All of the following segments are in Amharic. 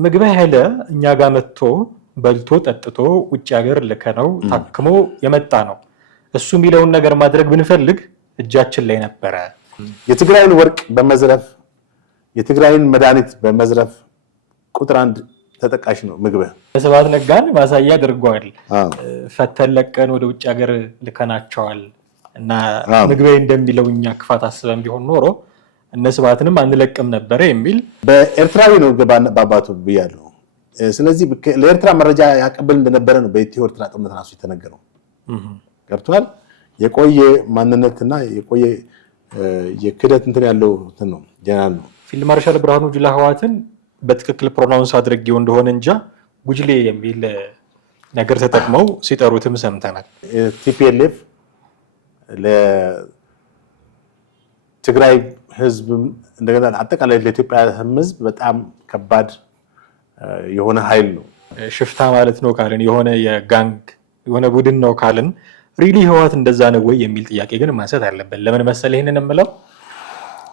ምግበ ኃይለ እኛ ጋር መጥቶ በልቶ ጠጥቶ ውጭ ሀገር ልከነው ታክሞ የመጣ ነው። እሱ የሚለውን ነገር ማድረግ ብንፈልግ እጃችን ላይ ነበረ። የትግራይን ወርቅ በመዝረፍ የትግራይን መድኃኒት በመዝረፍ ቁጥር 1 ተጠቃሽ ነው ምግበ። ስብሐት ነጋን ማሳያ አድርጓል። ፈተን ለቀን ወደ ውጭ ሀገር ልከናቸዋል እና ምግበ እንደሚለው እኛ ክፋት አስበን ቢሆን ኖሮ እነ ስብሐትንም አንለቅም ነበረ የሚል በኤርትራዊ ነው ባባቱ ብያለሁ። ስለዚህ ለኤርትራ መረጃ ያቀብል እንደነበረ ነው በኢትዮ ኤርትራ ጦርነት ራሱ የተነገረው። ገብቷል። የቆየ ማንነትና የቆየ የክደት እንትን ያለው እንትን ነው ጀነራል ነው። ፊልድ ማርሻል ብርሃኑ ጁላ ህወሓትን በትክክል ፕሮናውንስ አድርጌው እንደሆነ እንጃ ጉጅሌ የሚል ነገር ተጠቅመው ሲጠሩትም ሰምተናል። ቲፒኤልኤፍ ለትግራይ ህዝብ እንደገና አጠቃላይ ለኢትዮጵያ ህዝብ በጣም ከባድ የሆነ ኃይል ነው። ሽፍታ ማለት ነው ካልን የሆነ የጋንግ የሆነ ቡድን ነው ካልን ሪሊ ህወሓት እንደዛ ነው ወይ የሚል ጥያቄ ግን ማንሳት አለብን። ለምን መሰለ ይሄንን የምለው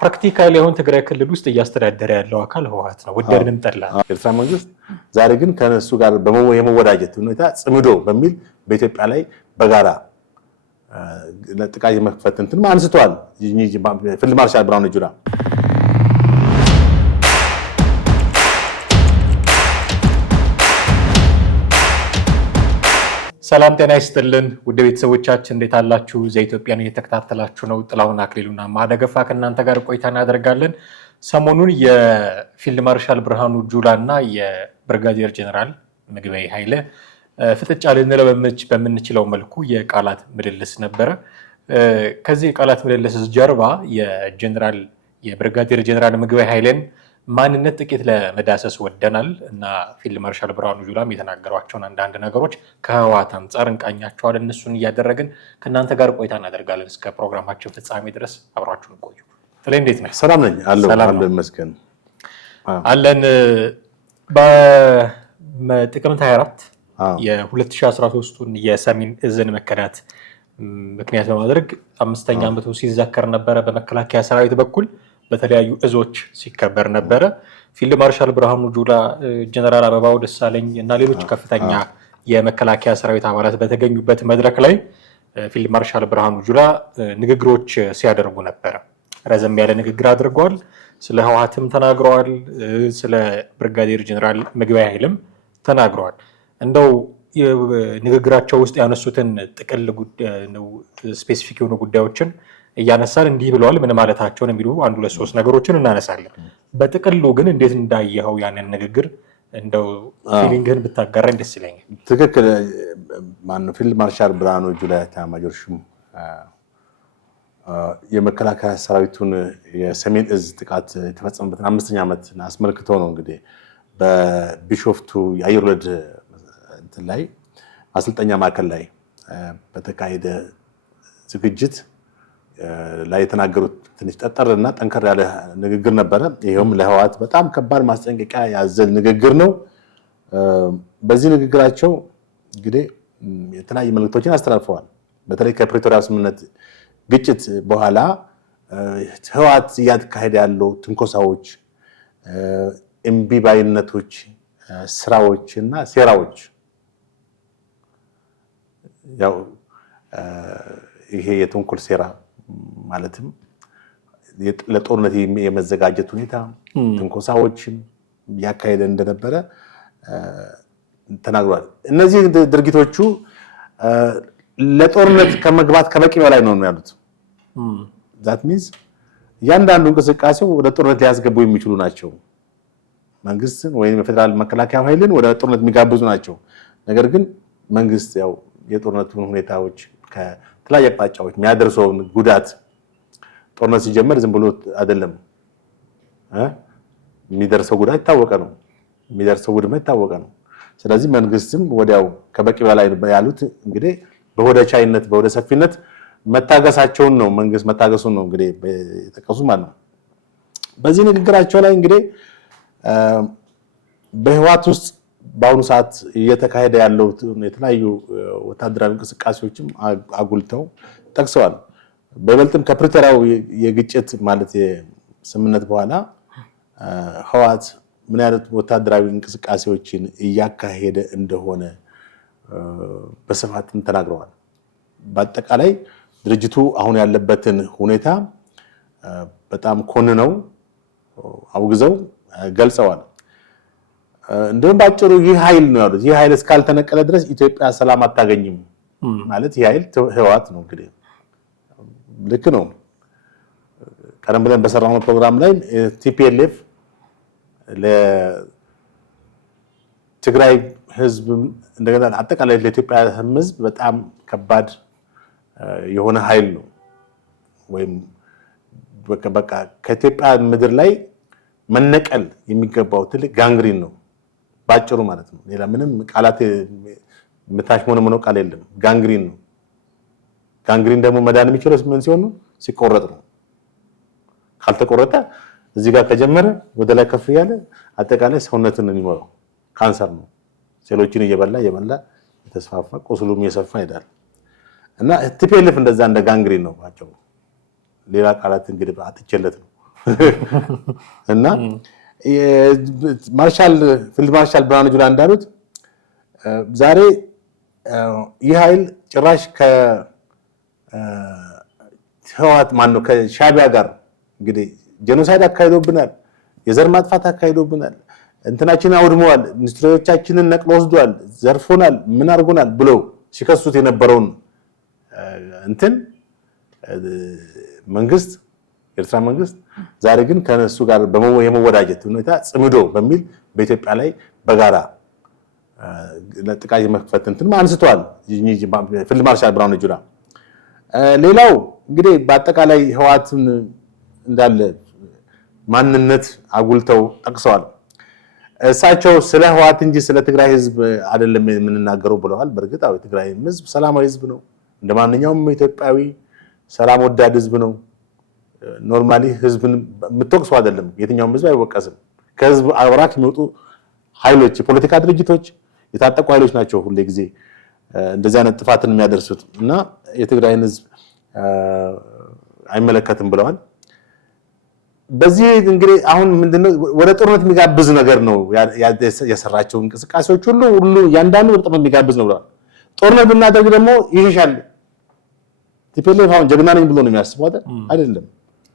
ፕራክቲካሊ አሁን ትግራይ ክልል ውስጥ እያስተዳደረ ያለው አካል ህወሓት ነው ወደድንም ጠላን። ኤርትራ መንግስት ዛሬ ግን ከነሱ ጋር የመወዳጀት ሁኔታ ጽምዶ በሚል በኢትዮጵያ ላይ በጋራ ለጥቃት የመክፈት እንትን አንስተዋል። ፊልድ ማርሻል ብርሃኑ ጁላ ሰላም ጤና ይስጥልን ውድ ቤተሰቦቻችን እንዴት አላችሁ? ዘኢትዮጵያን እየተከታተላችሁ ነው። ጥላሁን አክሊሉና ማደገፋ ከእናንተ ጋር ቆይታ እናደርጋለን። ሰሞኑን የፊልድ ማርሻል ብርሃኑ ጁላ እና የብርጋዴር ጀነራል ምግበ ኃይለ ፍጥጫ ልንለው በምንችለው መልኩ የቃላት ምልልስ ነበረ። ከዚህ የቃላት ምልልስ ጀርባ የብርጋዴር ጀነራል ምግበ ኃይለን ማንነት ጥቂት ለመዳሰስ ወደናል እና ፊልድ ማርሻል ብርሃኑ ጁላም የተናገሯቸውን አንዳንድ ነገሮች ከህወሓት አንጻር እንቃኛቸዋለን። እነሱን እያደረግን ከእናንተ ጋር ቆይታ እናደርጋለን። እስከ ፕሮግራማችን ፍጻሜ ድረስ አብራችሁን ቆዩ። ጥላይ እንዴት ነህ? ሰላም ነኝ አለው ይመስገን አለን። በጥቅምት 24 የ2013ቱን የሰሜን እዝን መከዳት ምክንያት በማድረግ 5ኛ ዓመቱ ሲዘከር ነበረ። በመከላከያ ሰራዊት በኩል በተለያዩ እዞች ሲከበር ነበረ። ፊልድ ማርሻል ብርሃኑ ጁላ፣ ጀነራል አበባው ደሳለኝ እና ሌሎች ከፍተኛ የመከላከያ ሰራዊት አባላት በተገኙበት መድረክ ላይ ፊልድ ማርሻል ብርሃኑ ጁላ ንግግሮች ሲያደርጉ ነበረ። ረዘም ያለ ንግግር አድርገዋል። ስለ ህወሓትም ተናግረዋል። ስለ ብርጋዴር ጀነራል ምግበ ኃይልም ተናግረዋል። እንደው ንግግራቸው ውስጥ ያነሱትን ጥቅል ስፔሲፊክ የሆኑ ጉዳዮችን እያነሳን እንዲህ ብለዋል ምን ማለታቸውን የሚሉ 1-2-3 ነገሮችን እናነሳለን። በጥቅሉ ግን እንዴት እንዳየኸው ያንን ንግግር እንደው ፊሊንግህን ብታጋራኝ ደስ ይለኛል። ትክክል ማነው ፊልድ ማርሻል ብርሃኑ ጁላ ኤታማዦር ሹም የመከላከያ ሰራዊቱን የሰሜን እዝ ጥቃት የተፈጸመበትን 5ኛ ዓመት አስመልክቶ ነው እንግዲህ በቢሾፍቱ የአየር ወለድ እንትን ላይ ማሰልጠኛ ማዕከል ላይ በተካሄደ ዝግጅት ላይ የተናገሩት ትንሽ ጠጠርና ጠንከር ያለ ንግግር ነበረ። ይሄውም ለህወሓት በጣም ከባድ ማስጠንቀቂያ ያዘል ንግግር ነው። በዚህ ንግግራቸው እንግዲህ የተለያዩ መልእክቶችን አስተላልፈዋል። በተለይ ከፕሪቶሪያ ስምምነት ግጭት በኋላ ህወሓት እያካሄደ ያለው ትንኮሳዎች፣ እምቢባይነቶች፣ ስራዎች እና ሴራዎች ያው ይሄ የተንኮል ሴራ ማለትም ለጦርነት የመዘጋጀት ሁኔታ ትንኮሳዎችን ያካሄደ እንደነበረ ተናግሯል። እነዚህ ድርጊቶቹ ለጦርነት ከመግባት ከበቂ በላይ ነው ያሉት። ዛት ሚንስ እያንዳንዱ እንቅስቃሴው ወደ ጦርነት ሊያስገቡ የሚችሉ ናቸው። መንግስትን ወይም የፌዴራል መከላከያ ኃይልን ወደ ጦርነት የሚጋብዙ ናቸው። ነገር ግን መንግስት ያው የጦርነቱን ሁኔታዎች ከተለያዩ አቅጣጫዎች የሚያደርሰውን ጉዳት ጦርነት ሲጀመር ዝም ብሎ አይደለም የሚደርሰው ጉዳት የታወቀ ነው። የሚደርሰው ውድመት የታወቀ ነው። ስለዚህ መንግስትም ወዲያው ከበቂ በላይ ያሉት እንግዲህ በሆደ ቻይነት በሆደ ሰፊነት መታገሳቸውን ነው መንግስት መታገሱን ነው እንግዲህ የተጠቀሱ ማለት ነው። በዚህ ንግግራቸው ላይ እንግዲህ በህወሓት ውስጥ በአሁኑ ሰዓት እየተካሄደ ያለው የተለያዩ ወታደራዊ እንቅስቃሴዎችም አጉልተው ጠቅሰዋል። በይበልጥም ከፕሪቶሪያው የግጭት ማለት የስምምነት በኋላ ህወሓት ምን አይነት ወታደራዊ እንቅስቃሴዎችን እያካሄደ እንደሆነ በስፋትም ተናግረዋል። በአጠቃላይ ድርጅቱ አሁን ያለበትን ሁኔታ በጣም ኮንነው አውግዘው ገልጸዋል። እንደውም ባጭሩ ይህ ኃይል ነው ያሉት፣ ይህ ኃይል እስካልተነቀለ ድረስ ኢትዮጵያ ሰላም አታገኝም ማለት ይህ ኃይል ህወሓት ነው። እንግዲህ ልክ ነው። ቀደም ብለን በሰራነው ፕሮግራም ላይ ቲፒኤልኤፍ ለትግራይ ህዝብ እንደገና አጠቃላይ ለኢትዮጵያ ህዝብ በጣም ከባድ የሆነ ኃይል ነው። ወይም በቃ ከኢትዮጵያ ምድር ላይ መነቀል የሚገባው ትልቅ ጋንግሪን ነው ባጭሩ ማለት ነው። ሌላ ምንም ቃላት የምታሽሞነሞነው ቃል የለም። ጋንግሪን ነው። ጋንግሪን ደግሞ መዳን የሚችለው ምን ሲሆን ነው? ሲቆረጥ ነው። ካልተቆረጠ እዚህ ጋር ከጀመረ ወደ ላይ ከፍ ያለ አጠቃላይ ሰውነትን ነው የሚሞላው። ካንሰር ነው። ሴሎችን እየበላ የተስፋፋ ቁስሉም እየሰፋ ይሄዳል። እና ቲፒኤልኤፍ እንደዛ እንደ ጋንግሪን ነው ባጭሩ። ሌላ ቃላት እንግዲህ አጥቼለት ነው። እና ፊልድ ማርሻል ብርሃኑ ጁላ እንዳሉት ዛሬ ይህ ኃይል ጭራሽ ከህወሓት ማነው ከሻዕቢያ ጋር እንግዲህ ጄኖሳይድ አካሂዶብናል፣ የዘር ማጥፋት አካሂዶብናል፣ እንትናችንን አውድመዋል፣ ኢንዱስትሪዎቻችንን ነቅሎ ወስዷል፣ ዘርፎናል፣ ምን አድርጎናል ብለው ሲከሱት የነበረውን እንትን መንግስት የኤርትራ መንግስት ዛሬ ግን ከነሱ ጋር የመወዳጀት ሁኔታ ጽምዶ በሚል በኢትዮጵያ ላይ በጋራ ለጥቃት የመክፈት እንትን አንስተዋል ፊልድ ማርሻል ብርሃኑ ጁላ። ሌላው እንግዲህ በአጠቃላይ ህወሓትን እንዳለ ማንነት አጉልተው ጠቅሰዋል። እሳቸው ስለ ህወሓት እንጂ ስለ ትግራይ ህዝብ አይደለም የምንናገረው ብለዋል። በእርግጥ የትግራይ ህዝብ ሰላማዊ ህዝብ ነው። እንደማንኛውም ኢትዮጵያዊ ሰላም ወዳድ ህዝብ ነው። ኖርማሊ ህዝብን የምትወቅሰው አይደለም። የትኛውም ህዝብ አይወቀስም። ከህዝብ አብራክ የሚወጡ ኃይሎች፣ የፖለቲካ ድርጅቶች፣ የታጠቁ ኃይሎች ናቸው ሁሌ ጊዜ እንደዚህ አይነት ጥፋትን የሚያደርሱት እና የትግራይን ህዝብ አይመለከትም ብለዋል። በዚህ እንግዲህ አሁን ምንድነው ወደ ጦርነት የሚጋብዝ ነገር ነው የሰራቸው እንቅስቃሴዎች ሁሉ ያንዳንዱ ወደ ጦርነት የሚጋብዝ ነው ብለዋል። ጦርነት ብናደርግ ደግሞ ይሸሻል። ቲፒኤልኤፍ አሁን ጀግና ነኝ ብሎ ነው የሚያስበው አይደለም።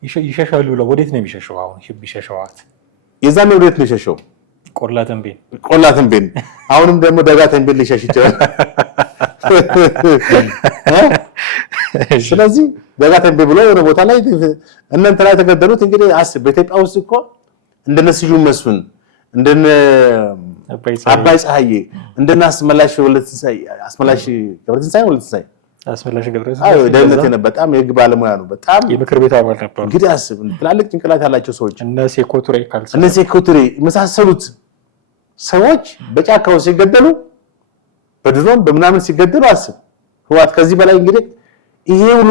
ይሸሻሉ ብለው ወዴት ነው የሚሸሸው? አሁን ቢሸሸዋት የዛኔ ወዴት ነው የሸሸው? ቆላ ተንቤን። አሁንም ደግሞ ደጋ ተንቤን ሊሸሽ ይችላል። ስለዚህ ደጋ ተንቤን ብሎ የሆነ ቦታ ላይ እናንተ ላይ ተገደሉት። እንግዲህ አስብ፣ በኢትዮጵያ ውስጥ እኮ እንደነ ስዩም መስፍን እንደነ አባይ ፀሐዬ እንደነ አስመላሽ ገብረትንሳኤ ደህንነት የነበረ በጣም የህግ ባለሙያ ነው። በጣም የምክር ቤት አባል ነበር። እንግዲህ አስብ፣ ትላልቅ ጭንቅላት ያላቸው ሰዎች እነ ሴኮቱሬ የመሳሰሉት ሰዎች በጫካው ሲገደሉ፣ በድሮን በምናምን ሲገደሉ አስብ። ህወሓት ከዚህ በላይ እንግዲህ ይሄ ሁሉ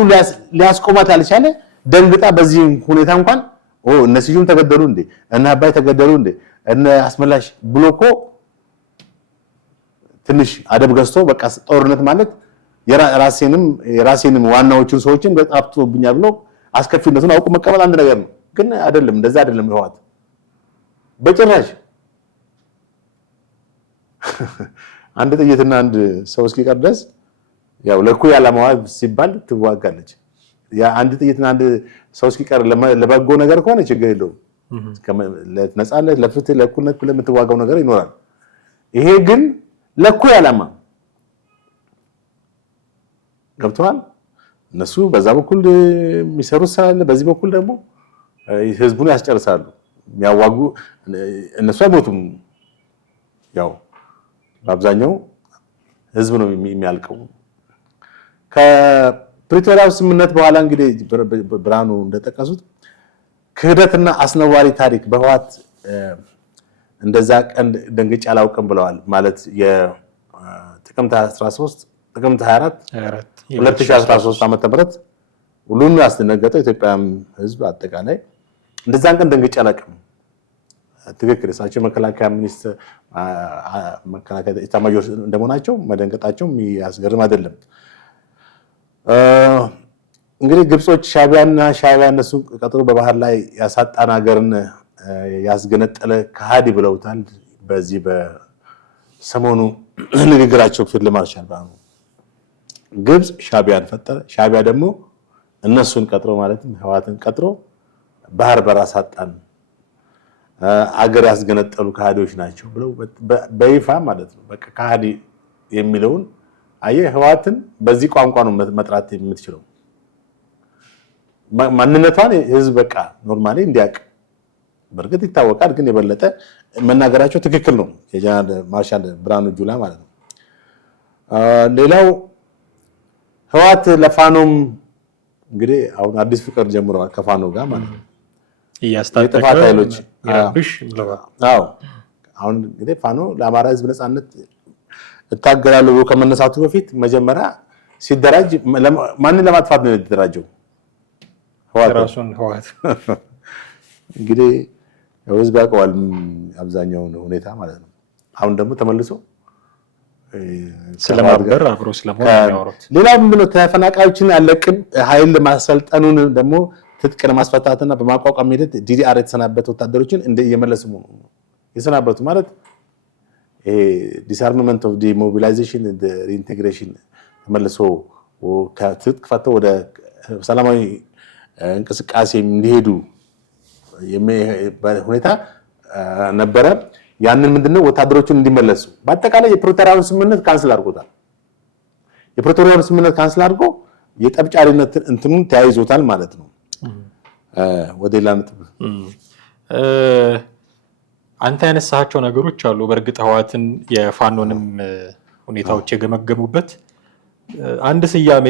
ሊያስቆማት ያልቻለ ደንግጣ በዚህ ሁኔታ እንኳን እነ ስዩም ተገደሉ እንዴ እነ አባይ ተገደሉ እንዴ እነ አስመላሽ ብሎ እኮ ትንሽ አደብ ገዝቶ በቃ ጦርነት ማለት የራሴንም ዋናዎቹን ሰዎችን በጣፍቶብኛል ብሎ አስከፊነቱን አውቁ መቀበል አንድ ነገር ነው። ግን አይደለም፣ እንደዛ አይደለም ህወሓት በጭራሽ። አንድ ጥይትና አንድ ሰው እስኪቀር ድረስ ያው ለእኩይ ዓላማዋ ሲባል ትዋጋለች። ያ አንድ ጥይትና አንድ ሰው እስኪቀር ለበጎ ነገር ከሆነ ችግር የለውም። ለነጻነት፣ ለፍትህ፣ ለእኩልነት ብለህ የምትዋጋው ነገር ይኖራል። ይሄ ግን ለእኩይ ዓላማ ገብተዋል። እነሱ በዛ በኩል የሚሰሩት ስላለ በዚህ በኩል ደግሞ ህዝቡን ያስጨርሳሉ። የሚያዋጉ እነሱ አይሞቱም። ያው በአብዛኛው ህዝብ ነው የሚያልቀው። ከፕሪቶሪያው ስምምነት በኋላ እንግዲህ ብርሃኑ እንደጠቀሱት ክህደትና አስነዋሪ ታሪክ በህወሓት እንደዛ ቀን ደንግጬ አላውቅም ብለዋል። ማለት የጥቅምት 24 2013 ዓ.ም ሁሉን ያስደነገጠው ኢትዮጵያም ህዝብ አጠቃላይ እንደዛን ቀን ደንግጬ አላውቅም። ትክክል። እሳቸው መከላከያ ሚኒስትር መከላከያ ኢታማዦር እንደመሆናቸው መደንገጣቸው የሚያስገርም አይደለም። እንግዲህ ግብጾች ሻዕቢያ እነሱ ቀጥሮ በባህር ላይ ያሳጣን ሀገርን ያስገነጠለ ከሃዲ ብለውታል። በዚህ በሰሞኑ ንግግራቸው ፊልድ ማርሻል ብርሃኑ ግብጽ ሻዕቢያን ፈጠረ፣ ሻዕቢያ ደግሞ እነሱን ቀጥሮ ማለትም ህወሓትን ቀጥሮ ባህር በራስ አጣን አገር ያስገነጠሉ ከሃዲዎች ናቸው ብለው በይፋ ማለት ነው። በቃ ከሃዲ የሚለውን አየህ፣ ህወሓትን በዚህ ቋንቋ ነው መጥራት የምትችለው። ማንነቷን ህዝብ በቃ ኖርማሊ እንዲያውቅ በእርግጥ ይታወቃል፣ ግን የበለጠ መናገራቸው ትክክል ነው። የጀነራል ማርሻል ብርሃኑ ጁላ ማለት ነው። ሌላው ህወሓት ለፋኖም እንግዲህ አሁን አዲስ ፍቅር ጀምረዋል ከፋኖ ጋር ማለት ነው። የጥፋት ኃይሎች አሁን እንግዲህ ፋኖ ለአማራ ህዝብ ነፃነት እታገላለሁ ብሎ ከመነሳቱ በፊት መጀመሪያ ሲደራጅ ማንን ለማጥፋት ነው የተደራጀው? ህወሓት እንግዲህ ህዝብ ያውቀዋል አብዛኛውን ሁኔታ ማለት ነው። አሁን ደግሞ ተመልሶ ስለማበር አብሮ ስለሆነ ያወሩት። ሌላው ምንድነው ተፈናቃዮችን አለቅም ኃይል ለማሰልጠኑን ደግሞ ትጥቅ ለማስፈታትና በማቋቋም ሂደት ዲዲአር የተሰናበቱ ወታደሮችን እየመለሱ ነው። የሰናበቱ ማለት ይሄ ዲስአርማመንት ኦፍ ዲሞቢላይዜሽን ኤንድ ሪኢንቴግሬሽን ተመልሶ ከትጥቅ ፈተው ወደ ሰላማዊ እንቅስቃሴ እንዲሄዱ ሁኔታ ነበረ። ያንን ምንድነው ወታደሮቹን እንዲመለሱ በአጠቃላይ የፕሪቶሪያውን ስምምነት ካንስል አድርጎታል። የፕሪቶሪያውን ስምምነት ካንስል አድርጎ የጠብጫሪነት እንትኑን ተያይዞታል ማለት ነው። ወደ ላንት አንተ ያነሳቸው ነገሮች አሉ። በእርግጥ ህወሓትን የፋኖንም ሁኔታዎች የገመገሙበት አንድ ስያሜ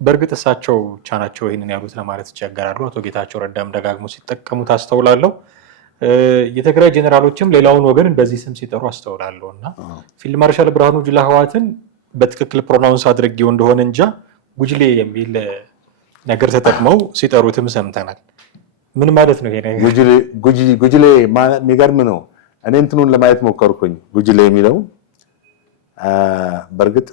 በእርግጥ እሳቸው ብቻ ናቸው ይህንን ያሉት ለማለት ይቸገራሉ። አቶ ጌታቸው ረዳም ደጋግሞ ሲጠቀሙት አስተውላለሁ። የትግራይ ጄኔራሎችም ሌላውን ወገን በዚህ ስም ሲጠሩ አስተውላለሁ እና ፊልድ ማርሻል ብርሃኑ ጁላ ህወሓትን በትክክል ፕሮናውንስ አድርጌው እንደሆነ እንጃ ጉጅሌ የሚል ነገር ተጠቅመው ሲጠሩትም ሰምተናል። ምን ማለት ነው ይሄ ነገር? ጉጅሌ የሚገርም ነው። እኔ እንትኑን ለማየት ሞከርኩኝ። ጉጅሌ የሚለው በእርግጥ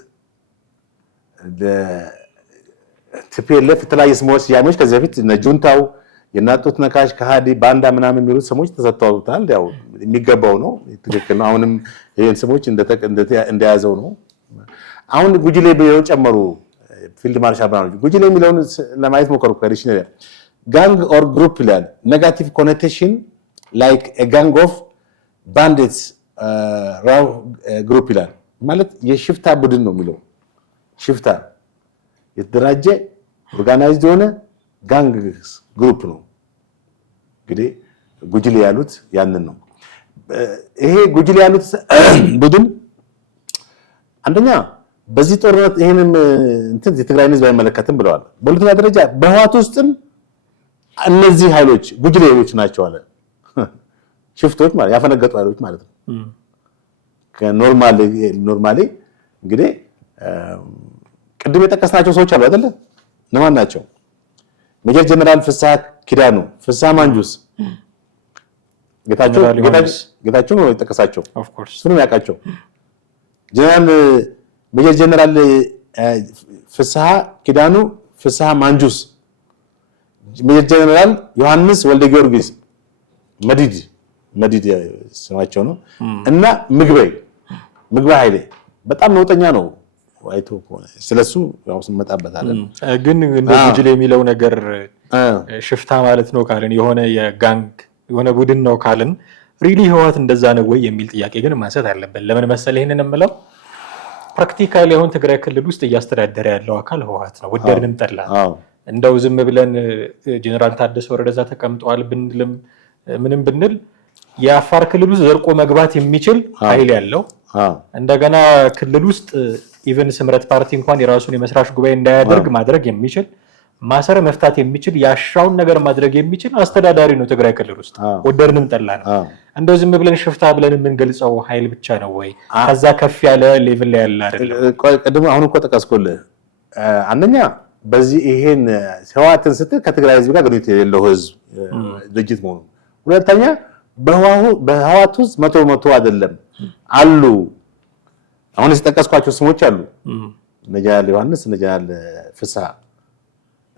ቲፒኤልኤፍ የተለያየ ስያሜዎች ከዚህ በፊት ጁንታው፣ የናጡት ነካሽ፣ ከሃዲ፣ ባንዳ ምናምን የሚሉት ስሞች ተሰጥተውታል። ያው የሚገባው ነው፣ ትክክል ነው። አሁንም ይሄን ስሞች እንደያዘው ነው። አሁን ጉጅሌ ብለው ጨመሩ። ፊልድ ማርሻል ብርሃኑ ጉጅሌ የሚለውን ለማየት ሞከርኩ። ከዲክሽነሪ ጋንግ ኦር ግሩፕ ይላል። ኔጋቲቭ ኮኖቴሽን ላይክ ኤ ጋንግ ኦፍ ባንዲትስ ራው ግሩፕ ይላል። ማለት የሽፍታ ቡድን ነው የሚለው። ሽፍታ የተደራጀ ኦርጋናይዝድ የሆነ ጋንግ ግሩፕ ነው። እንግዲህ ጉጅሌ ያሉት ያንን ነው። ይሄ ጉጅሌ ያሉት ቡድን አንደኛ በዚህ ጦርነት ይሄንን እንትን የትግራይን ህዝብ አይመለከትም ብለዋል። በሁለተኛ ደረጃ በህወሓት ውስጥም እነዚህ ኃይሎች ጉጅሌዎች ናቸው አለ። ሽፍቶች ማለት ያፈነገጡ ኃይሎች ማለት ነው። ከኖርማሊ እንግዲህ ቅድም የጠቀስናቸው ሰዎች አሉ አይደለ? እነማን ናቸው? ሜጀር ጀነራል ፍስሐ ኪዳኑ፣ ፍስሐ ማንጁስ፣ ጌታቸው ነው የጠቀሳቸው። ኦፍ ኮርስ እሱንም ያውቃቸው። ጀነራል ሜጀር ጀነራል ፍስሐ ኪዳኑ፣ ፍስሐ ማንጁስ፣ ሜጀር ጀነራል ዮሐንስ ወልደ ጊዮርጊስ መዲድ ስማቸው ነው እና ምግበይ ኃይሌ በጣም ነውጠኛ ነው። አይቶ ስለሱ ያው ስንመጣበታለን። ግን እንደ ጉጅሌ የሚለው ነገር ሽፍታ ማለት ነው ካልን የሆነ የጋንግ የሆነ ቡድን ነው ካልን ሪሊ ህወሓት እንደዛ ነው ወይ የሚል ጥያቄ ግን ማንሳት አለብን። ለምን መሰለህ ይሄንን የምለው ፕራክቲካሊ አሁን ትግራይ ክልል ውስጥ እያስተዳደረ ያለው አካል ህወሓት ነው። ወደድንም ጠላን እንደው ዝም ብለን ጀነራል ታደሰ ወረደዛ ተቀምጠዋል ብንልም ምንም ብንል የአፋር ክልል ውስጥ ዘርቆ መግባት የሚችል ኃይል ያለው እንደገና ክልል ውስጥ ኢቨን ስምረት ፓርቲ እንኳን የራሱን የመስራች ጉባኤ እንዳያደርግ ማድረግ የሚችል ማሰረ መፍታት የሚችል ያሻውን ነገር ማድረግ የሚችል አስተዳዳሪ ነው ትግራይ ክልል ውስጥ ወደድንም ጠላን። እንደው ዝም ብለን ሽፍታ ብለን የምንገልጸው ኃይል ብቻ ነው ወይ? ከዛ ከፍ ያለ ሌቭል ላይ ያለ አይደለም። ቅድም አሁን እኮ ጠቀስኩልህ። አንደኛ በዚህ ይሄን ህወሓትን ስትል ከትግራይ ህዝብ ጋር ግንኙነት የሌለው ህዝብ ድርጅት መሆኑ፣ ሁለተኛ በህወሓት ውስጥ 100% አይደለም አሉ። አሁን የተጠቀስኳቸው ስሞች አሉ። እነ ጀነራል ዮሐንስ፣ እነ ጀነራል ፍስሐ፣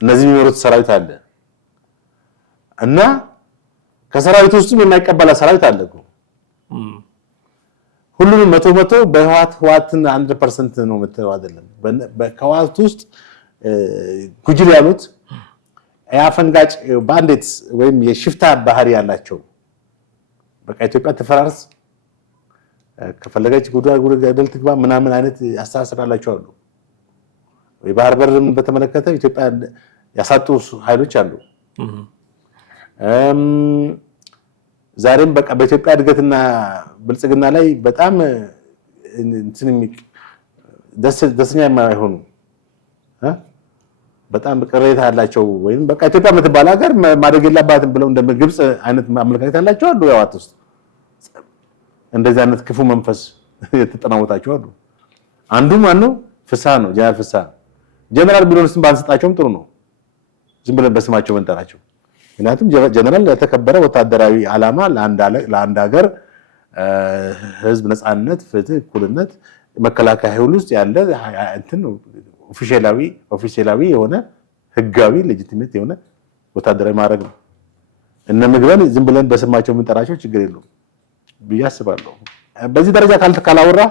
እነዚህ የሚመሩት ሰራዊት አለ እና ከሰራዊት ውስጥም የማይቀበል ሰራዊት አለ እኮ። ሁሉንም 100% በህዋትን 100% ነው የምትለው አይደለም። በህዋት ውስጥ ጉጅል ያሉት ያፈንጋጭ ባንዲትስ ወይም የሽፍታ ባህሪ ያላቸው በቃ ኢትዮጵያ ተፈራርስ ከፈለገች ገደል ትግባ ምናምን አይነት አስተሳሰብ ያላቸው አሉ። የባህር በርን በተመለከተ ኢትዮጵያ ያሳጡ ኃይሎች አሉ። ዛሬም በቃ በኢትዮጵያ እድገትና ብልጽግና ላይ በጣም ደስተኛ የማይሆኑ በጣም ቅሬታ ያላቸው ወይም በቃ ኢትዮጵያ የምትባል ሀገር ማደግ የለባትም ብለው እንደ ግብጽ አይነት አመለካከት ያላቸው አሉ። ያዋት ውስጥ እንደዚህ አይነት ክፉ መንፈስ የተጠናወታቸው አሉ። አንዱ ማነው? ፍስሐ ነው። ጀነራል ፍስሐ ጀነራል ቢሆንስ ባንሰጣቸውም ጥሩ ነው፣ ዝም ብለን በስማቸው መንጠራቸው። ምክንያቱም ጀነራል ለተከበረ ወታደራዊ ዓላማ ለአንድ ሀገር ህዝብ ነፃነት፣ ፍትህ፣ እኩልነት መከላከያ ኃይል ውስጥ ያለ እንትን ኦፊሻላዊ የሆነ ህጋዊ ሌጂቲሜት የሆነ ወታደራዊ ማድረግ ነው። እነ ምግበን ዝም ብለን በስማቸው የምንጠራቸው ችግር የለውም ብዬ አስባለሁ። በዚህ ደረጃ ካላወራ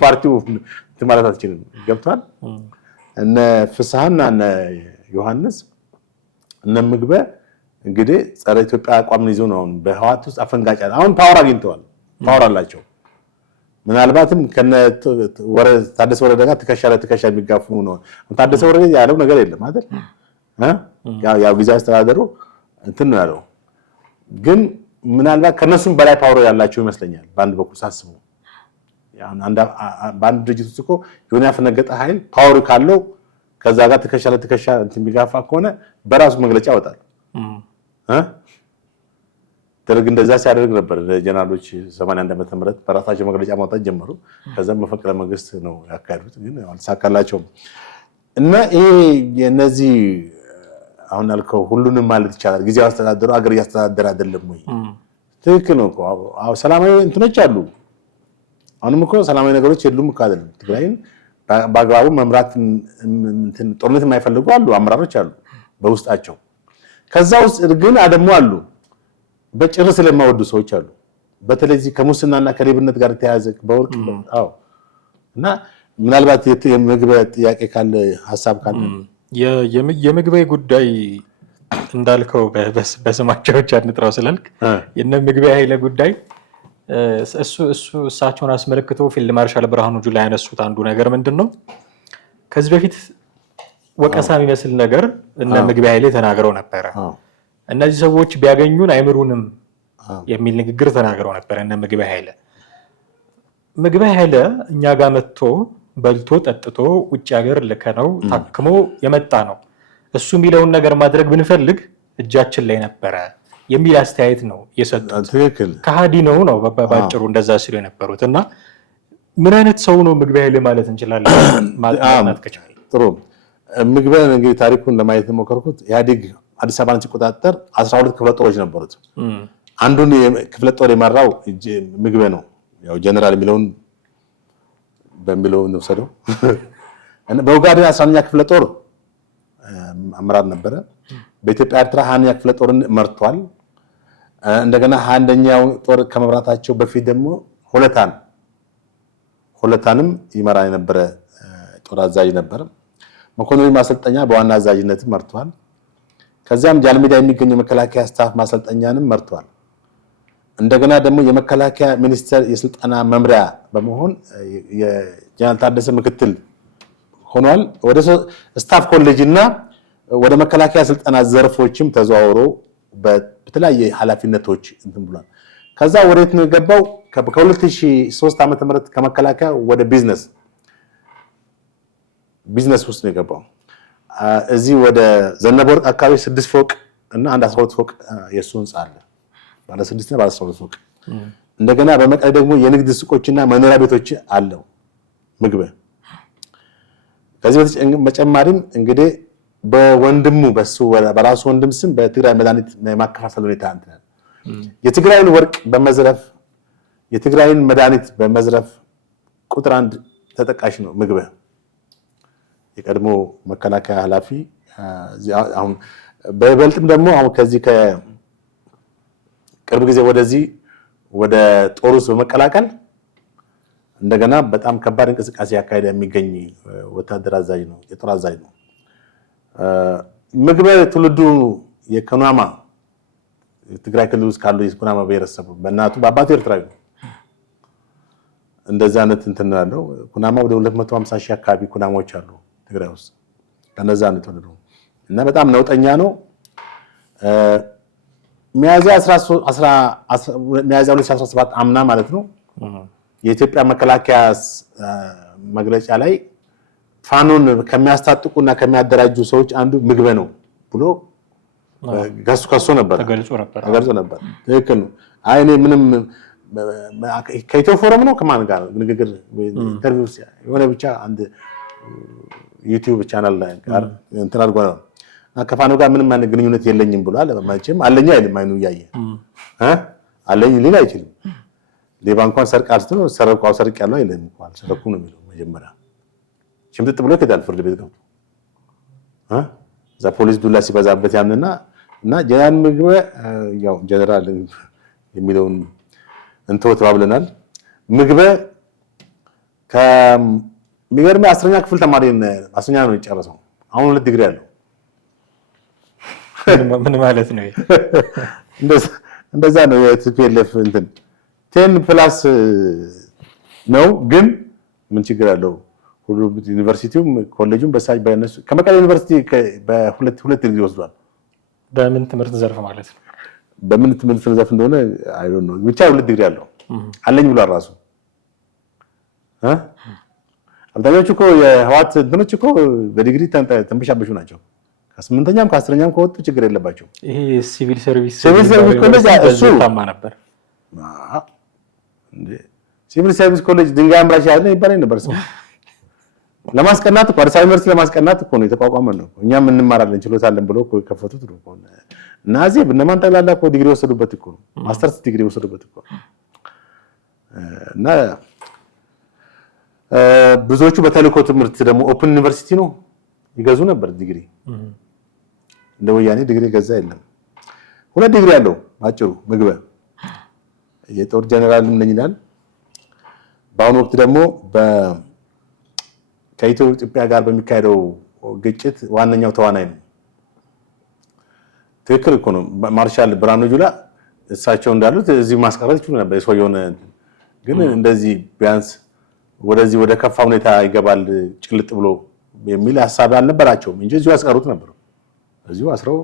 ፓርቲው እንትን ማለት አትችልም። ገብቷል። እነ ፍስሐና እነ ዮሐንስ እነ ምግበ እንግዲህ ጸረ ኢትዮጵያ አቋምን ይዘው ነው በህዋት ውስጥ አፈንጋጫ አሁን ፓወር አግኝተዋል። ፓወር አላቸው። ምናልባትም ከነ ታደሰ ወረደ ጋር ትከሻ ለትከሻ የሚጋፉ ነው። ታደሰ ወረደ ያለው ነገር የለም አይደል? ያው ጊዜያዊ አስተዳደሩ እንትን ነው ያለው። ግን ምናልባት ከነሱም በላይ ፓወር ያላቸው ይመስለኛል በአንድ በኩል ሳስበው። በአንድ ድርጅት ውስጥ እኮ የሆነ ያፈነገጠ ኃይል ፓወር ካለው ከዛ ጋር ትከሻ ለትከሻ እንትን የሚጋፋ ከሆነ በራሱ መግለጫ ያወጣል። ደርግ እንደዛ ሲያደርግ ነበር። ጀነራሎች 81 ዓመተ ምህረት በራሳቸው መግለጫ ማውጣት ጀመሩ። ከዛም መፈንቅለ መንግስት ነው ያካሄዱት፣ ግን አልተሳካላቸውም። እና ይሄ የነዚህ አሁን ያልከው ሁሉንም ማለት ይቻላል ጊዜያዊ አስተዳደሩ አገር እያስተዳደረ አይደለም ወይ? ትክክል ነው እኮ። አዎ ሰላማዊ እንትኖች አሉ። አሁንም እኮ ሰላማዊ ነገሮች የሉም እኮ አይደለም። ትግራይን በአግባቡ መምራት ጦርነት የማይፈልጉ አሉ፣ አመራሮች አሉ በውስጣቸው። ከዛ ውስጥ ግን ደግሞ አሉ በጭር ስለማይወዱ ሰዎች አሉ። በተለይ ከሙስናና ከሌብነት ጋር ተያያዘ በወርቅ እና ምናልባት የምግብ ጥያቄ ካለ ሀሳብ ካለ የምግብ ጉዳይ እንዳልከው በስማቸው ብቻ እንጥራው ስላልክ የነ ምግብ ኃይለ ጉዳይ እሳቸውን አስመልክቶ ፊልድ ማርሻል ብርሃኑ ጁላ ያነሱት አንዱ ነገር ምንድነው? ከዚህ በፊት ወቀሳ የሚመስል ነገር እነ ምግብ ኃይሌ ተናግረው ነበረ። እነዚህ ሰዎች ቢያገኙን አይምሩንም የሚል ንግግር ተናግረው ነበር። እነ ምግብ ኃይለ እኛ ጋር መጥቶ በልቶ ጠጥቶ ውጭ ሀገር ልከነው ታክሞ የመጣ ነው። እሱ የሚለውን ነገር ማድረግ ብንፈልግ እጃችን ላይ ነበረ የሚል አስተያየት ነው የሰጡት። ትክክል ከሃዲ ነው ባጭሩ እንደዛ ሲሉ የነበሩት። እና ምን አይነት ሰው ነው ምግብ ኃይሌ ማለት እንችላለን? ማለት ከቻለ ጥሩ ምግብን እንግዲህ ታሪኩን ለማየት ሞከርኩት። ኢህአዴግ አዲስ አበባን ሲቆጣጠር 12 ክፍለ ጦሮች ነበሩት። አንዱን ክፍለ ጦር የመራው ምግበ ነው። ያው ጀነራል የሚለውን በሚለው እንወሰደው። በኡጋዴን 11ኛ ክፍለ ጦር አመራር ነበረ። በኢትዮጵያ ኤርትራ 20ኛ ክፍለ ጦርን መርቷል። እንደገና 21ኛው ጦር ከመምራታቸው በፊት ደግሞ ሆለታንም ይመራ የነበረ ጦር አዛዥ ነበረ። መኮንኖች ማሰልጠኛ በዋና አዛዥነት መርቷል። ከዚያም ጃልሜዳ የሚገኘው መከላከያ ስታፍ ማሰልጠኛንም መርቷል። እንደገና ደግሞ የመከላከያ ሚኒስቴር የስልጠና መምሪያ በመሆን የጀነራል ታደሰ ምክትል ሆኗል። ወደ ስታፍ ኮሌጅ እና ወደ መከላከያ ስልጠና ዘርፎችም ተዘዋውሮ በተለያየ ኃላፊነቶች እንትን ብሏል። ከዛ ወዴት ነው የገባው? ከ2003 ዓ.ም ከመከላከያ ወደ ቢዝነስ ውስጥ ነው የገባው። እዚህ ወደ ዘነበወርቅ አካባቢ 6 ፎቅ እና አንድ 12 ፎቅ የሱ ህንጻ አለ። ባለ 6 እና ባለ 12 ፎቅ። እንደገና በመቀሌ ደግሞ የንግድ ሱቆችና መኖሪያ ቤቶች አለው ምግብ። ከዚህ በተጨማሪም እንግዲህ በወንድሙ በራሱ ወንድም ስም በትግራይ መድኃኒት የማከፋፈል ሁኔታ እንትን የትግራይን ወርቅ በመዝረፍ የትግራይን መድኃኒት በመዝረፍ ቁጥር 1 ተጠቃሽ ነው ምግብ። የቀድሞ መከላከያ ኃላፊ አሁን በበልጥም ደግሞ አሁን ከዚህ ቅርብ ጊዜ ወደዚህ ወደ ጦር ውስጥ በመቀላቀል እንደገና በጣም ከባድ እንቅስቃሴ ያካሄደ የሚገኝ ወታደር አዛዥ ነው፣ የጦር አዛዥ ነው። ምግበ ትውልዱ የኩናማ ትግራይ ክልል ውስጥ ካሉ የኩናማ ብሔረሰብ በእናቱ በአባቱ ኤርትራዊ ነው። እንደዛ አይነት እንትን ያለው ኩናማ ወደ 250 ሺህ አካባቢ ኩናማዎች አሉ ትግራይ ውስጥ። ከነዛ ነው የተወለደው እና በጣም ነውጠኛ ነው። ሚያዝያ 2017 አምና ማለት ነው የኢትዮጵያ መከላከያ መግለጫ ላይ ፋኖን ከሚያስታጥቁና ከሚያደራጁ ሰዎች አንዱ ምግበ ነው ብሎ ከሶ ነበር፣ ተገልጾ ነበር። ትክክል ነው። አይ እኔ ምንም ከኢትዮ ፎረም ነው ከማን ጋር ንግግር ኢንተርቪው የሆነ ብቻ አንድ ዩቲዩብ ቻናል ላይ ጋር እንትን አድርጎ ነው ከፋኖ ጋር ምንም አይነት ግንኙነት የለኝም ብሏል። መቼም አለኝ አይልም፣ አይኑ እያየ አለኝ ሊል አይችልም። ሌባ እንኳን ሰርቃል ስትለው ሰረቀው ሰርቅ ያለው አይልም እንኳን ሰረቁ ነው የሚለው። መጀመሪያ ሽምጥጥ ብሎ ከዳል ፍርድ ቤት ገብቶ እዛ ፖሊስ ዱላ ሲበዛበት ያምንና እና ጀነራል ምግበ ያው ጀነራል የሚለውን እንተወት ባብለናል። ምግበ ከሚገርም 10ኛ ክፍል ተማሪ ነው፣ 10ኛ ነው የጨረሰው። አሁን 2 ዲግሪ አለው። ምን ማለት ነው? እንደዛ ነው የቲፒኤልኤፍ እንትን 10 ፕላስ ነው። ግን ምን ችግር አለው? ሁሉ ዩኒቨርሲቲውም ኮሌጁም በሳጅ በእነሱ ከመቀሌ ዩኒቨርሲቲ በሁለት ዲግሪ ወስዷል። በምን ትምህርት ዘርፍ ማለት ነው? በምን ትምህርት ዘርፍ እንደሆነ አይ ዶንት ኖ ብቻ 2 ዲግሪ አለው አለኝ ብሏል ራሱ። አብዛኞቹ እኮ የህዋት እንትኖች እኮ በዲግሪ ተንበሻበሹ ናቸው። ከ8ኛም ከ10ኛም ከወጡ ችግር የለባቸው። ይሄ ሲቪል ሰርቪስ ኮሌጅ እሱ ታማ ነበር እንዴ? ሲቪል ሰርቪስ ኮሌጅ ድንጋይ አምራች ያለ ይባላል ነበር ሰው ለማስቀናት እኮ አዲስ አበባ ዩኒቨርሲቲ ለማስቀናት እኮ ነው የተቋቋመ ነው። እኛም እንማራለን ችሎታለን ብሎ እኮ የከፈቱት ነው። ናዚ በእነማን ጠቅላላ እኮ ዲግሪ ወሰዱበት እኮ ነው፣ ማስተርስ ዲግሪ ወሰዱበት እኮ እና ብዙዎቹ በተልእኮ ትምህርት ደግሞ ኦፕን ዩኒቨርሲቲ ነው ይገዙ ነበር ዲግሪ። እንደ ወያኔ ዲግሪ ገዛ የለም። 2 ዲግሪ ያለው አጭሩ ምግበ የጦር ጀነራል ነኝ ይላል። በአሁኑ ወቅት ደግሞ ከኢትዮጵያ ጋር በሚካሄደው ግጭት ዋነኛው ተዋናይ ነው። ትክክል እኮ ነው። ማርሻል ብርሃኑ ጁላ እሳቸው እንዳሉት እዚህ ማስቀረት ይችላል ነበር የሰውየውን፣ ግን እንደዚህ ቢያንስ ወደዚህ ወደ ከፋ ሁኔታ ይገባል ጭልጥ ብሎ የሚል ሐሳብ አልነበራቸውም እንጂ እዚሁ ያስቀሩት ነበር። እዚሁ አስረው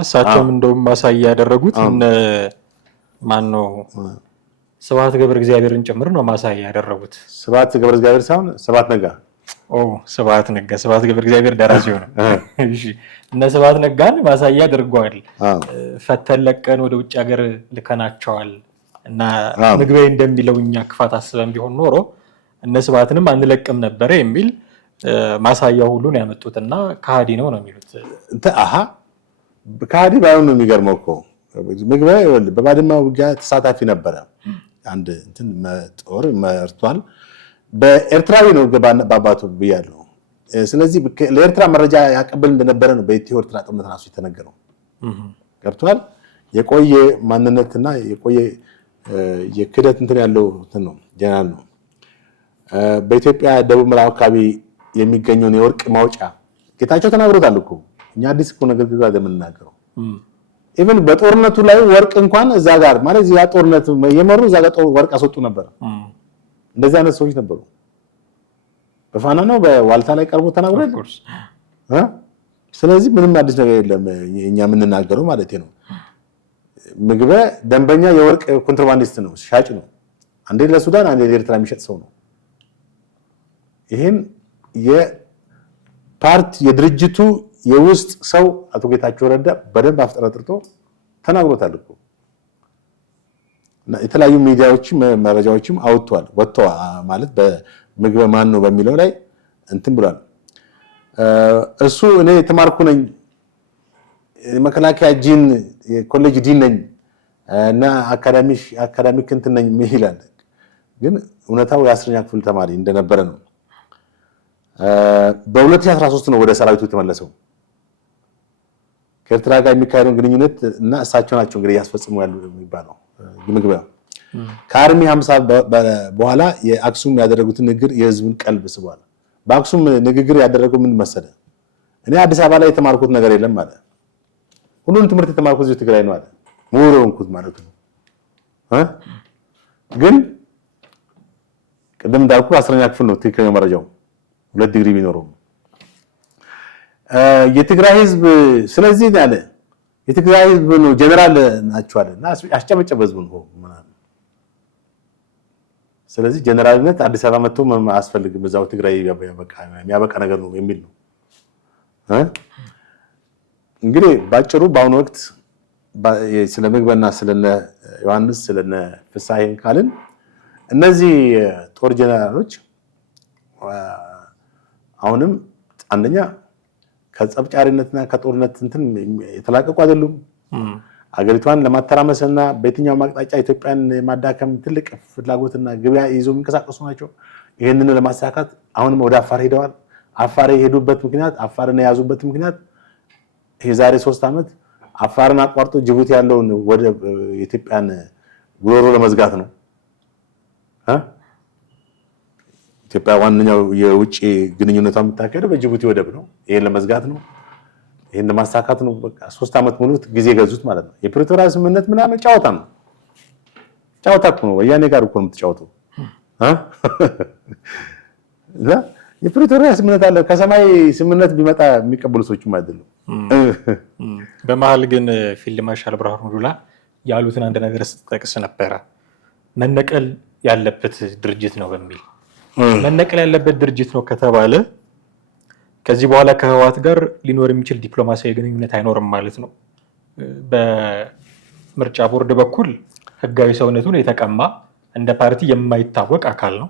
እሳቸውም እንደውም ማሳያ ያደረጉት ማን ነው ስብሐት ገብረ እግዚአብሔርን ጭምር ነው ማሳያ ያደረጉት። ስብሐት ገብረ እግዚአብሔር ሳይሆን ስብሐት ነጋ። ስብሐት ነጋ፣ ስብሐት ገብረ እግዚአብሔር ደራሲው ነው። እሺ እነ ስብሐት ነጋን ማሳያ አድርገዋል። ፈተን ለቀን ወደ ውጭ ሀገር ልከናቸዋል እና ምግበ እንደሚለው እኛ ክፋት አስበን ቢሆን ኖሮ እነ ስብሐትንም አንለቅም ነበረ የሚል ማሳያ ሁሉ ነው ያመጡትና ከሃዲ ነው የሚሉት። ከሃዲ ባይሆን ነው የሚገርመው እኮ ምግበ በባድማ ውጊያ ተሳታፊ ነበረ። አንድ እንትን ጦር መርቷል። በኤርትራዊ ነው ባባቱ ብያለሁ። ስለዚህ ለኤርትራ መረጃ ያቀብል እንደነበረ ነው በኢትዮ ኤርትራ ጦርነት ራሱ የተነገረው። ገብቷል። የቆየ ማንነትና የቆየ የክደት እንትን ያለው እንትን ነው ጀነራል ነው። በኢትዮጵያ ደቡብ ምዕራብ አካባቢ የሚገኘውን የወርቅ ማውጫ ጌታቸው ተናግሮታል እኮ። እኛ አዲስ እኮ ነገር ግዛ የምንናገረው ኢቭን በጦርነቱ ላይ ወርቅ እንኳን እዛ ጋር ማለት እዛ ጦርነቱ የመሩ እዛ ጋር ወርቅ አስወጡ ነበር። እንደዚህ አይነት ሰዎች ነበሩ። በፋና ነው በዋልታ ላይ ቀርቦ ተናግሯል። ስለዚህ ምንም አዲስ ነገር የለም እኛ የምንናገረው ማለት ነው። ምግበ ደንበኛ የወርቅ ኮንትራባንዲስት ነው፣ ሻጭ ነው። አንዴ ለሱዳን አንዴ ለኤርትራ የሚሸጥ ሰው ነው። ይሄን የፓርቲ የድርጅቱ የውስጥ ሰው አቶ ጌታቸው ረዳ በደንብ አፍጠረጥርቶ ተናግሮታል እኮ። የተለያዩ ሚዲያዎችም መረጃዎችም ወጥተዋል ማለት በምግበ ማን ነው በሚለው ላይ እንትን ብሏል። እሱ እኔ የተማርኩ ነኝ መከላከያ ጂን ኮሌጅ ዲን ነኝ እና አካዳሚክ እንትን ነኝ ይላል። ግን እውነታው የ10ኛ ክፍል ተማሪ እንደነበረ ነው። በ2013 ነው ወደ ሰራዊቱ የተመለሰው። ከኤርትራ ጋር የሚካሄደውን ግንኙነት እና እሳቸው ናቸው እንግዲህ ያስፈጽሙ ያሉ የሚባለው ግምግም ከአርሚ 50 በኋላ የአክሱም ያደረጉትን ንግግር የህዝቡን ቀልብ ስቧል። በአክሱም ንግግር ያደረገው ምን መሰለ? እኔ አዲስ አበባ ላይ የተማርኩት ነገር የለም ማለት ሁሉን ትምህርት የተማርኩት እዚህ ትግራይ ነው አለ። ምሁር ሆንኩት ማለት ነው። ግን ቅድም እንዳልኩ 10ኛ ክፍል ነው ትክክለኛ መረጃው 2 ዲግሪ ቢኖረው የትግራይ ህዝብ ስለዚህ ያለ የትግራይ ህዝብ ነው ጀነራል ናቸው አለና አስጨበጨበ ህዝብ ነው ማለት ስለዚህ ጀነራልነት አዲስ አበባ መጥቶ አያስፈልግም በዛው ትግራይ የሚያበቃ ነገር ነው የሚል ነው። እንግዲህ ባጭሩ በአሁኑ ወቅት ስለ ምግበና ስለነ ዮሐንስ ስለነ ፍሳሄን ካልን እነዚህ ጦር ጀነራሎች አሁንም አንደኛ ከጸብጫሪነትና ከጦርነት እንትን የተላቀቁ አይደሉም። አገሪቷን ለማተራመስና በየትኛው ማቅጣጫ ኢትዮጵያን ማዳከም ትልቅ ፍላጎትና ግብያ ይዘው የሚንቀሳቀሱ ናቸው። ይሄንን ለማሳካት አሁንም ወደ አፋር ሄደዋል። አፋር የሄዱበት ምክንያት አፋርን የያዙበት ምክንያት የዛሬ 3 ዓመት አፋርን አቋርጦ ጅቡቲ ያለውን ወደ ኢትዮጵያን ጉሮሮ ለመዝጋት ነው። ኢትዮጵያ ዋነኛው የውጪ ግንኙነቷ የምታካሄደው በጅቡቲ ወደብ ነው። ይሄን ለመዝጋት ነው። ይሄን ለማሳካት ነው። በቃ 3 ዓመት ሙሉ ጊዜ ገዙት ማለት ነው። የፕሪቶሪያ ስምምነት ምናምን ጫወታ ነው። ጫወታ እኮ ነው። ወያኔ ጋር እኮ ነው የምትጫወተው። የፕሪቶሪያ ስምምነት አለ። ከሰማይ ስምምነት ቢመጣ የሚቀበሉ ሰዎችም አይደሉም። በመሀል ግን ፊልድ ማርሻል ብርሃኑ ጁላ ያሉትን አንድ ነገር ስትጠቅስ ነበረ። መነቀል ያለበት ድርጅት ነው በሚል መነቀል ያለበት ድርጅት ነው ከተባለ ከዚህ በኋላ ከህወሓት ጋር ሊኖር የሚችል ዲፕሎማሲያዊ ግንኙነት አይኖርም ማለት ነው። በምርጫ ቦርድ በኩል ህጋዊ ሰውነቱን የተቀማ እንደ ፓርቲ የማይታወቅ አካል ነው።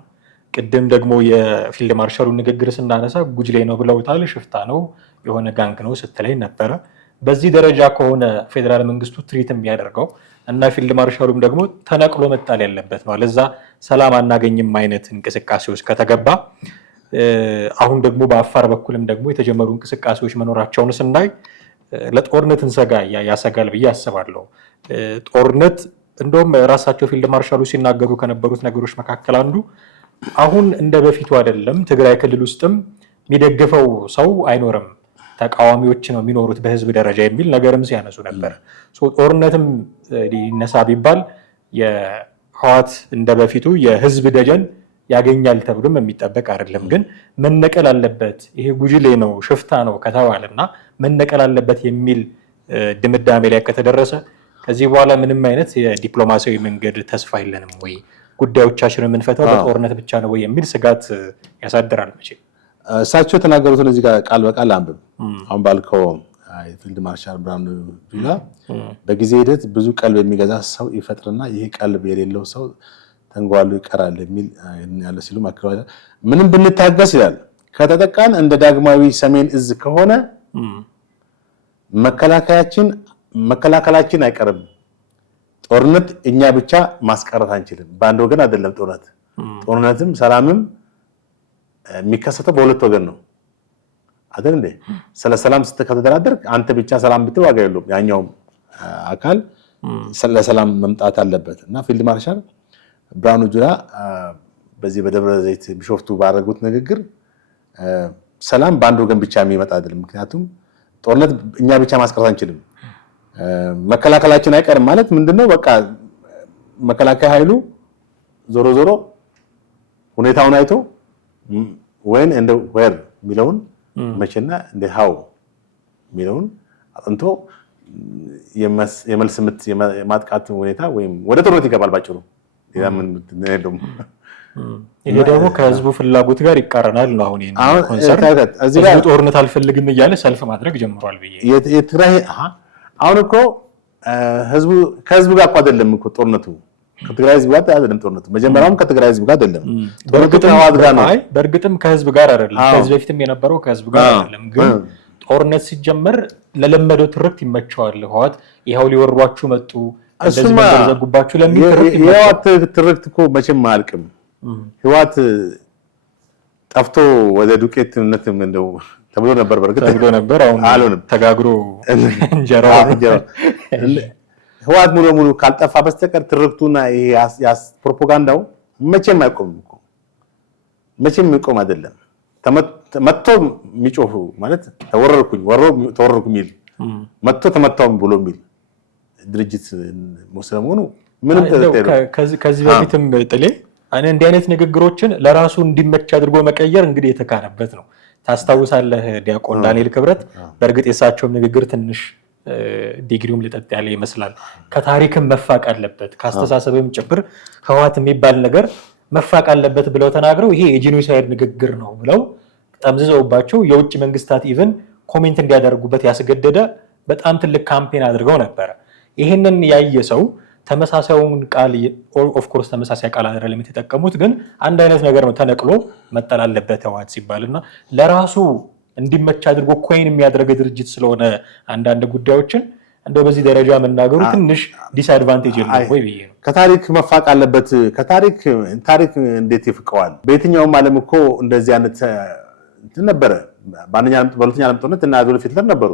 ቅድም ደግሞ የፊልድ ማርሻሉ ንግግር ስናነሳ ጉጅሌ ነው ብለውታል። ሽፍታ ነው የሆነ ጋንግ ነው ስትለኝ ነበረ። በዚህ ደረጃ ከሆነ ፌዴራል መንግስቱ ትሪት የሚያደርገው እና ፊልድ ማርሻሉም ደግሞ ተነቅሎ መጣል ያለበት ነው። ለዛ ሰላም አናገኝም አይነት እንቅስቃሴ ውስጥ ከተገባ አሁን ደግሞ በአፋር በኩልም ደግሞ የተጀመሩ እንቅስቃሴዎች መኖራቸውን ስናይ ለጦርነት ያሰጋል ብዬ አስባለሁ። ጦርነት እንደውም ራሳቸው ፊልድ ማርሻሉ ሲናገሩ ከነበሩት ነገሮች መካከል አንዱ አሁን እንደ በፊቱ አይደለም፣ ትግራይ ክልል ውስጥም የሚደግፈው ሰው አይኖርም፣ ተቃዋሚዎች ነው የሚኖሩት በህዝብ ደረጃ የሚል ነገርም ሲያነሱ ነበር። ጦርነትም ሊነሳ ቢባል የህወሓት እንደ በፊቱ የህዝብ ደጀን ያገኛል ተብሎም የሚጠበቅ አይደለም። ግን መነቀል አለበት ይሄ ጉጅሌ ነው ሽፍታ ነው ከተባለና መነቀል አለበት የሚል ድምዳሜ ላይ ከተደረሰ ከዚህ በኋላ ምንም አይነት የዲፕሎማሲያዊ መንገድ ተስፋ የለንም ወይ ጉዳዮቻችንን የምንፈታው በጦርነት ብቻ ነው ወይ የሚል ስጋት ያሳድራል። መቼ እሳቸው የተናገሩትን እዚህ ጋር ቃል በቃል አንብብ። አሁን ባልከው የፊልድ ማርሻል ብርሃኑ ጁላ በጊዜ ሂደት ብዙ ቀልብ የሚገዛ ሰው ይፈጥርና ይሄ ቀልብ የሌለው ሰው ተንጓሉ ይቀራል የሚል ያለ ሲሉ ማክረዋል። ምንም ብንታገስ ይላል ከተጠቃን እንደ ዳግማዊ ሰሜን እዝ ከሆነ መከላከላችን አይቀርም። ጦርነት እኛ ብቻ ማስቀረት አንችልም። በአንድ ወገን አይደለም ጦርነት። ጦርነትም ሰላምም የሚከሰተው በሁለት ወገን ነው አይደል እንዴ? ስለ ሰላም ስትከተደራደር አንተ ብቻ ሰላም ብትል ዋጋ የለውም። ያኛው አካል ስለ ሰላም መምጣት አለበት እና ፊልድ ማርሻል ብርሃኑ ጁላ በዚህ በደብረ ዘይት ቢሾፍቱ ባደረጉት ንግግር ሰላም በአንድ ወገን ብቻ የሚመጣ አይደለም። ምክንያቱም ጦርነት እኛ ብቻ ማስቀረት አንችልም። መከላከላችን አይቀርም ማለት ምንድነው? በቃ መከላከያ ኃይሉ ዞሮ ዞሮ ሁኔታውን አይቶ when and where ሚለውን መቼና እንደ how ሚለውን አጥንቶ የመልስ ምት የማጥቃት ሁኔታ ወይም ወደ ጦርነት ይገባል ባጭሩ። ሌላ ምን እንደም ይሄ ደግሞ ከህዝቡ ፍላጎት ጋር ይቃረናል ነው። አሁን ኮንሰርት እዚህ ጋር ጦርነት አልፈልግም እያለ ሰልፍ ማድረግ ጀምሯል ብዬ የትግራይ አሁን እኮ ህዝቡ ከህዝቡ ጋር አይደለም እኮ ጦርነቱ ከትግራይ ህዝብ ጋር አይደለም ጦርነቱ። መጀመሪያውም ከትግራይ ህዝብ ጋር አይደለም። በእርግጥም ከህዝብ ጋር አይደለም። ከዚህ በፊትም የነበረው ከህዝብ ጋር አይደለም። ግን ጦርነት ሲጀመር ለለመደው ትርክት ይመቸዋል። ህወሓት ይሄው ሊወሯችሁ መጡ እንደዚህ ዘጉባችሁ ለሚል ህወሓት ትርክት እኮ መቼም አያልቅም። ህወሓት ጠፍቶ ወደ ዱቄትነት እንደው ተብሎ ነበር። በርግጥ ተብሎ ነበር። አሁን ተጋግሮ እንጀራው ህወሓት ሙሉ ሙሉ ካልጠፋ በስተቀር ትርክቱና ይሄ ፕሮፓጋንዳው መቼም አይቆምም እኮ መቼም የሚቆም አይደለም። መጥቶ የሚጮሁ ማለት ተወረርኩኝ የሚል መጥቶ ተመታውም ብሎ የሚል ድርጅት ሙስሊሙኑ ምንም ከዚህ በፊትም ጥሌ እንዲህ አይነት ንግግሮችን ለራሱ እንዲመች አድርጎ መቀየር እንግዲህ የተካነበት ነው። ታስታውሳለህ ዲያቆን ዳንኤል ክብረት በእርግጥ የሳቸውም ንግግር ትንሽ ዲግሪውም ሊጠጥ ያለ ይመስላል። ከታሪክም መፋቅ አለበት ከአስተሳሰብም ጭብር ህወሓት የሚባል ነገር መፋቅ አለበት ብለው ተናግረው ይሄ የጄኖሳይድ ንግግር ነው ብለው ጠምዝዘውባቸው የውጭ መንግስታት ኢቭን ኮሜንት እንዲያደርጉበት ያስገደደ በጣም ትልቅ ካምፔን አድርገው ነበር። ይሄንን ያየ ሰው ተመሳሳዩን ቃል ኦፍ ኮርስ ተመሳሳይ ቃል አይደለም የተጠቀሙት፣ ግን አንድ አይነት ነገር ነው ተነቅሎ መጠል አለበት ህወሓት ሲባልና ለራሱ እንዲመች አድርጎ ኮይን የሚያደርግ ድርጅት ስለሆነ አንዳንድ ጉዳዮችን እንደው በዚህ ደረጃ መናገሩ ትንሽ ዲስአድቫንቴጅ ነው ወይ ብዬ ነው። ከታሪክ መፋቅ አለበት። ታሪክ እንዴት ይፍቀዋል? በየትኛውም ዓለም እኮ እንደዚህ አይነት ነበረ። በሁለተኛ ዓለም ጦርነት እና አዶልፍ ሂትለር ነበሩ።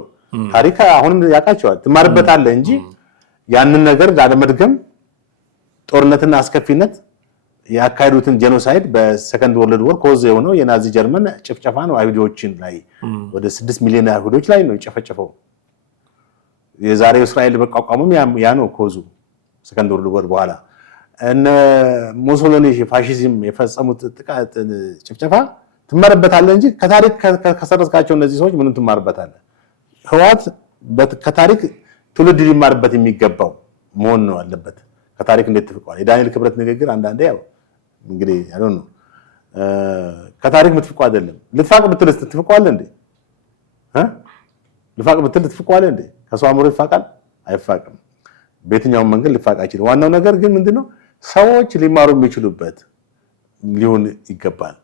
ታሪክ አሁንም ያውቃቸዋል። ትማርበታለህ እንጂ ያንን ነገር ላለመድገም ጦርነትና አስከፊነት ያካሄዱትን ጄኖሳይድ በሰከንድ ወርልድ ወር ኮዝ የሆነው የናዚ ጀርመን ጭፍጨፋ ነው። አይሁዶችን ላይ ወደ 6 ሚሊዮን አይሁዶች ላይ ነው የጨፈጨፈው። የዛሬው እስራኤል በቋቋሙም ያ ነው ኮዙ። ሰከንድ ወርልድ ወር በኋላ እነ ሙሶሎኒ ፋሺዝም የፈጸሙት ጥቃት ጭፍጨፋ ትማርበታለህ እንጂ ከታሪክ ከሰረዝካቸው እነዚህ ሰዎች ምንም ትማርበታለህ። ህወሓት ከታሪክ ትውልድ ሊማርበት የሚገባው መሆን ነው አለበት። ከታሪክ እንዴት ትፍቀዋል? የዳንኤል ክብረት ንግግር አንዳንዴ ያው እንግዲህ ያለው ነው። ከታሪክ ምትፍቀው አይደለም። ልትፋቅ ብትል ትፍቀዋለህ እንዴ? ልፋቅ ብትል ትፍቀዋለህ እንዴ? ከሰው አእምሮ ይፋቃል? አይፋቅም። በየትኛውም መንገድ ሊፋቅ አይችልም። ዋናው ነገር ግን ምንድነው ሰዎች ሊማሩ የሚችሉበት ሊሆን ይገባል።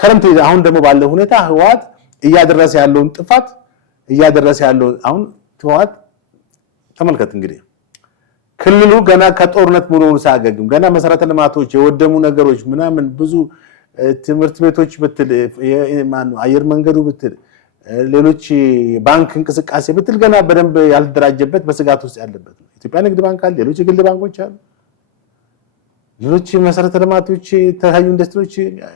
ከረምት አሁን ደግሞ ባለው ሁኔታ ህወሓት እያደረሰ ያለውን ጥፋት እያደረሰ ያለው አሁን ህወሓት ተመልከት እንግዲህ ክልሉ ገና ከጦርነት ሙሉ ሳያገግም ገና መሰረተ ልማቶች የወደሙ ነገሮች ምናምን ብዙ ትምህርት ቤቶች ብትል አየር መንገዱ ብትል ሌሎች ባንክ እንቅስቃሴ ብትል ገና በደንብ ያልተደራጀበት በስጋት ውስጥ ያለበት ነው። ኢትዮጵያ ንግድ ባንክ አለ፣ ሌሎች የግል ባንኮች አሉ፣ ሌሎች መሰረተ ልማቶች ተያዩ ኢንዱስትሪዎች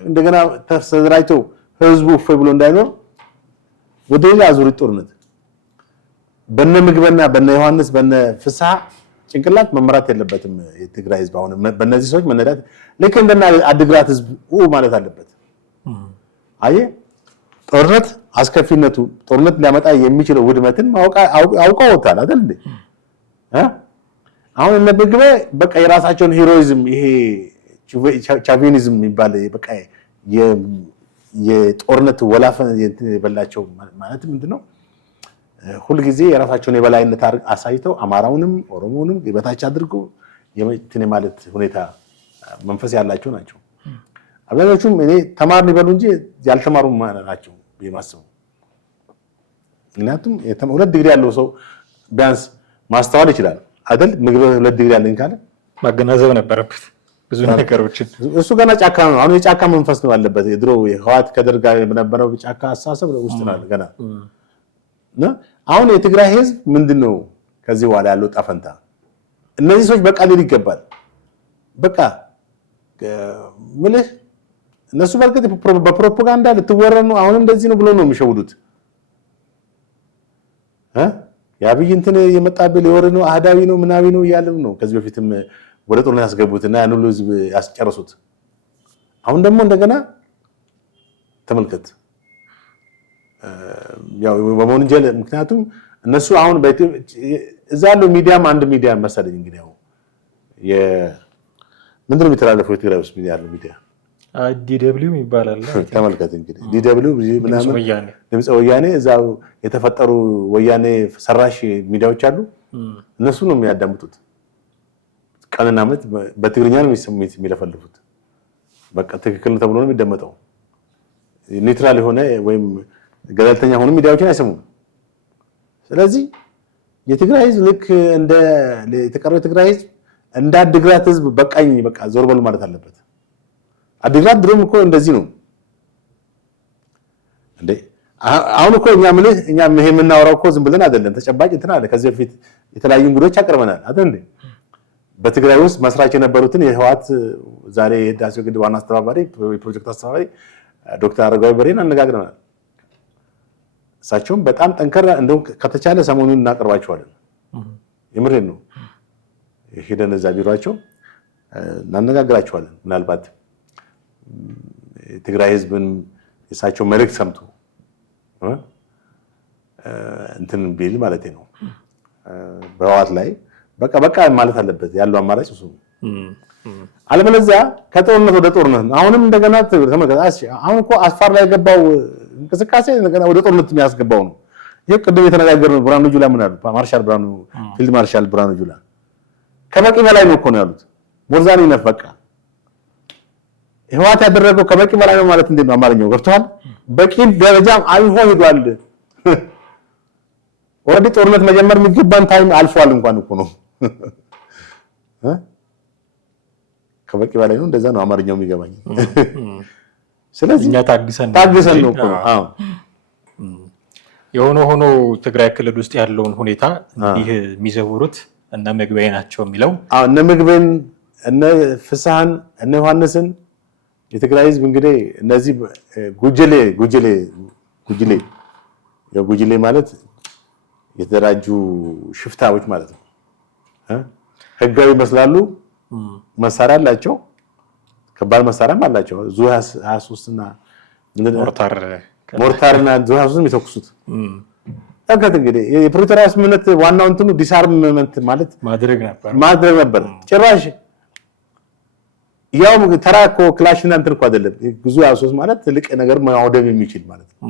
እንደገና ተደራጅተው ህዝቡ እፎይ ብሎ እንዳይኖር ወደ ሌላ ዙር ጦርነት በነ ምግበና በነ ዮሐንስ በነ ፍስሐ ጭንቅላት መመራት የለበትም። የትግራይ ህዝብ አሁን በእነዚህ ሰዎች መነዳት ልክ እንደና አድግራት ህዝብ ማለት አለበት። አየ ጦርነት አስከፊነቱ ጦርነት ሊያመጣ የሚችለው ውድመትን አውቀውታል አይደል እንዴ? አሁን እነ ምግበ በቃ የራሳቸውን ሂሮይዝም ይሄ ቻቪኒዝም የሚባል በቃ የጦርነት ወላፈን የበላቸው ማለት ምንድነው? ሁሉ ጊዜ የራሳቸውን የበላይነት አሳይተው አማራውንም ኦሮሞውንም የበታች አድርገው የመትን ማለት ሁኔታ መንፈስ ያላቸው ናቸው። አብዛኞቹም እኔ ተማርን ይበሉ እንጂ ያልተማሩ ናቸው በማስበው። ምክንያቱም 2 ዲግሪ ያለው ሰው ቢያንስ ማስተዋል ይችላል አይደል? ምግብ 2 ዲግሪ ያለኝ ካለ ማገናዘብ ነበረበት ብዙ ነገሮችን። እሱ ገና ጫካ ነው። አሁን የጫካ መንፈስ ነው ያለበት። የድሮ ህወሓት ከደርጋ የነበረው ጫካ አስተሳሰብ ውስጥ ነው ገና አሁን የትግራይ ህዝብ ምንድነው ከዚህ በኋላ ያለው ጣፈንታ? እነዚህ ሰዎች በቃ ሊል ይገባል። በቃ ምልህ እነሱ በርግጥ በፕሮፓጋንዳ ልትወረር ነው አሁን እንደዚህ ነው ብሎ ነው የሚሸውዱት። የአብይ እንትን የመጣብህ ሊወር ነው አህዳዊ ነው ምናዊ ነው እያለም ነው ከዚህ በፊትም ወደ ጦርነት ያስገቡትና ያን ሁሉ ህዝብ ያስጨርሱት። አሁን ደግሞ እንደገና ተመልከት ያው በመወንጀል ምክንያቱም እነሱ አሁን እዛ ያለው ሚዲያም አንድ ሚዲያ መሰለኝ እንግዲህ ያው ምንድነው የሚተላለፈው የትግራይ ውስጥ ሚዲያ ያለው ሚዲያ ዲደብሊው ይባላል። ተመልከት እንግዲህ ዲደብሊው ምናምን ድምፀ ወያኔ እዛው የተፈጠሩ ወያኔ ሰራሽ ሚዲያዎች አሉ። እነሱ ነው የሚያዳምጡት። ቀንና ዓመት በትግርኛ ነው የሚለፈልፉት። በቃ ትክክል ነው ተብሎ ነው የሚደመጠው። ኒውትራል የሆነ ወይም ገለልተኛ ሆኖ ሚዲያዎችን አይሰሙም። ስለዚህ የትግራይ ህዝብ ልክ እንደ የተቀረው የትግራይ ህዝብ እንደ አድግራት ህዝብ በቃኝ በቃ ዞር በሉ ማለት አለበት። አድግራት ድሮም እኮ እንደዚህ ነው እንዴ አሁን እኮ እኛ ይሄ የምናወራው እኮ ዝም ብለን አይደለም፣ ተጨባጭ እንትን አለ። ከዚህ በፊት የተለያዩ እንግዶች አቅርበናል አይደል እንዴ? በትግራይ ውስጥ መስራች የነበሩትን የህወሓት ዛሬ የህዳሴው ግድብ ዋና አስተባባሪ የፕሮጀክት አስተባባሪ ዶክተር አረጋዊ በርሄን አነጋግረናል። እሳቸውም በጣም ጠንከራ እንደው ከተቻለ ሰሞኑን እናቀርባቸዋለን። የምሬን ነው። ሄደን እዛ ቢሯቸው እናነጋግራቸዋለን። ምናልባት የትግራይ ህዝብን የእሳቸው መልእክት ሰምቶ እንትን ቢል ማለት ነው በህወሓት ላይ በቃ ማለት አለበት። ያለው አማራጭ እሱ። አለበለዚያ ከጦርነት ወደ ጦርነት ነው። አሁንም እንደገና ተመልከት። አሁን እኮ አፋር ላይ የገባው እንቅስቃሴ እንደገና ወደ ጦርነት የሚያስገባው ነው። ይሄ ቅድም የተነጋገርነው ብርሃኑ ጁላ ምን አሉ? ፊልድ ማርሻል ብርሃኑ ጁላ ከበቂ በላይ ነው እኮ ነው ያሉት። ሞርዛኒ ነፍ በቃ ህወሓት ያደረገው ከበቂ በላይ ነው ማለት እንዴት ነው? አማርኛው ገብቷል። በቂ ደረጃም አልፎ ሄዷል። ወረዲ ጦርነት መጀመር የሚገባን ታይም አልፏል እንኳን እኮ ነው። ከበቂ በላይ ነው። እንደዛ ነው አማርኛው የሚገባኝ። ስለዚህ እኛ ታግሰን ነው እኮ። አዎ የሆነ ሆኖ ትግራይ ክልል ውስጥ ያለውን ሁኔታ እንዲህ የሚዘውሩት እነ ምግበይ ናቸው የሚለው እነ ምግበይን እነ ፍስሐን እነ ዮሐንስን የትግራይ ህዝብ እንግዲህ እነዚህ ጉጅሌ ማለት የተደራጁ ሽፍታዎች ማለት ነው። ህጋዊ ይመስላሉ። መሳሪያ አላቸው። ከባድ መሳሪያም አላቸው። ዙ 23 እና ሞርታርና ዙ 23 የሚተኩሱት ታከት እንግዲህ የፕሪቶሪያ ስምምነት ዋናው እንትኑ ዲስአርምመንት ማለት ማድረግ ነበር። ጭራሽ ያው ተራ እኮ ክላሽና እንትን እኮ አይደለም። ዙ 23 ማለት ትልቅ ነገር ማውደም የሚችል ማለት ነው።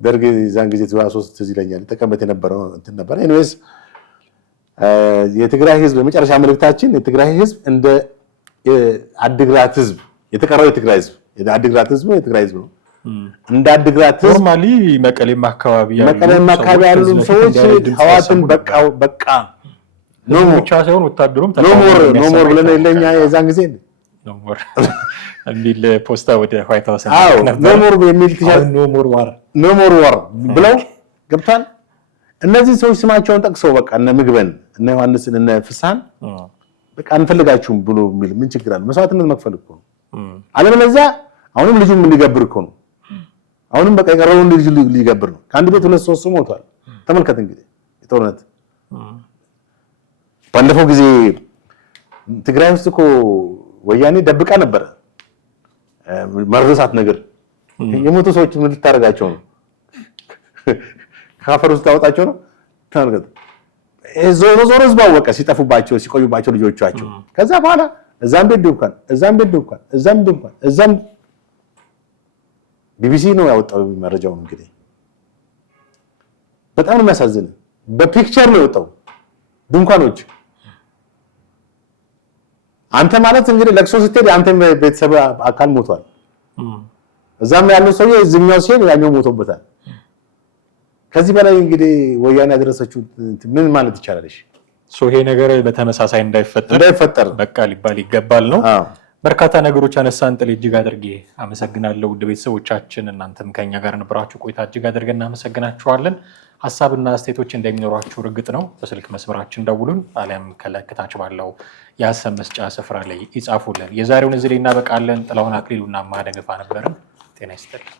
ደርግ ዛን ጊዜ ዙ 23 ትዝ ይለኛል ተቀመጥ የነበረው እንትን ነበር። ኤኒዌይስ የትግራይ ህዝብ በመጨረሻ መልእክታችን የትግራይ ህዝብ እንደ አድግራት ህዝብ የተቀረው የትግራይ ህዝብ ነው። እንደ አድግራት ህዝብ ኖርማሊ መቀሌም አካባቢ ያሉ ሰዎች ህወሓትን በቃ ነው ብቻ ሳይሆን ወታደሩም ኖ ሞር ብለን የለኛ የዛን ጊዜ ኖ ሞር እንዲል ፖስታ ወደ ዋይት ሃውስ ኖ ሞር የሚል ቲሸርት ኖ ሞር ዋር ብለው ገብቷል። እነዚህ ሰዎች ስማቸውን ጠቅሰው በቃ እነ ምግበን እነ ዮሐንስን እነ ፍስሐን በቃ አንፈልጋችሁም ብሎ የሚል ምን ችግር አለ? መስዋዕትነት መክፈል እኮ ነው። አለበለዚያ አሁንም ልጁም ሊገብር እኮ ነው። አሁንም በቃ የቀረውን ልጅ ሊገብር ነው። ከአንድ ቤት 2-3 ሞቷል። ተመልከት እንግዲህ የጦርነት ባለፈው ጊዜ ትግራይ ውስጥ እኮ ወያኔ ደብቃ ነበረ መርሳት ነገር የሞቱ ሰዎች ምን ልታረጋቸው ነው? ካፈር ውስጥ ታወጣቸው ነው። ተመልከት ዞሮ ህዝባው በቃ ሲጠፉባቸው ሲቆዩባቸው ልጆቻቸው ከዛ በኋላ እዛም ቤት ድንኳን እዛም ቢቢሲ ነው ያወጣው መረጃውን። እንግዲህ በጣም ነው የሚያሳዝን። በፒክቸር ነው የወጣው ድንኳኖች። አንተ ማለት እንግዲህ ለቅሶ ስትሄድ አንተ ቤተሰብ አካል ሞቷል። እዛም ያለው ሰው እዚህኛው ሲሄድ ያኛው ሞቶበታል። ከዚህ በላይ እንግዲህ ወያኔ ያደረሰችው ምን ማለት ይቻላል? እሺ ይሄ ነገር በተመሳሳይ እንዳይፈጠር በቃ ሊባል ይገባል ነው። በርካታ ነገሮች አነሳን። ጥል እጅግ አድርጌ አመሰግናለሁ። ውድ ቤተሰቦቻችን እናንተም ከኛ ጋር ነበራችሁ ቆይታ እጅግ አድርገን እናመሰግናችኋለን። ሀሳብና አስተያየቶች እንደሚኖራችሁ እርግጥ ነው። በስልክ መስመራችን ደውሉን፣ አሊያም ከታች ባለው የሀሳብ መስጫ ስፍራ ላይ ይጻፉልን። የዛሬውን እዚህ ላይ እናበቃለን። ጥላሁን አክሊሉና ማደገፋ ነበርን። ጤና ይስጥልኝ።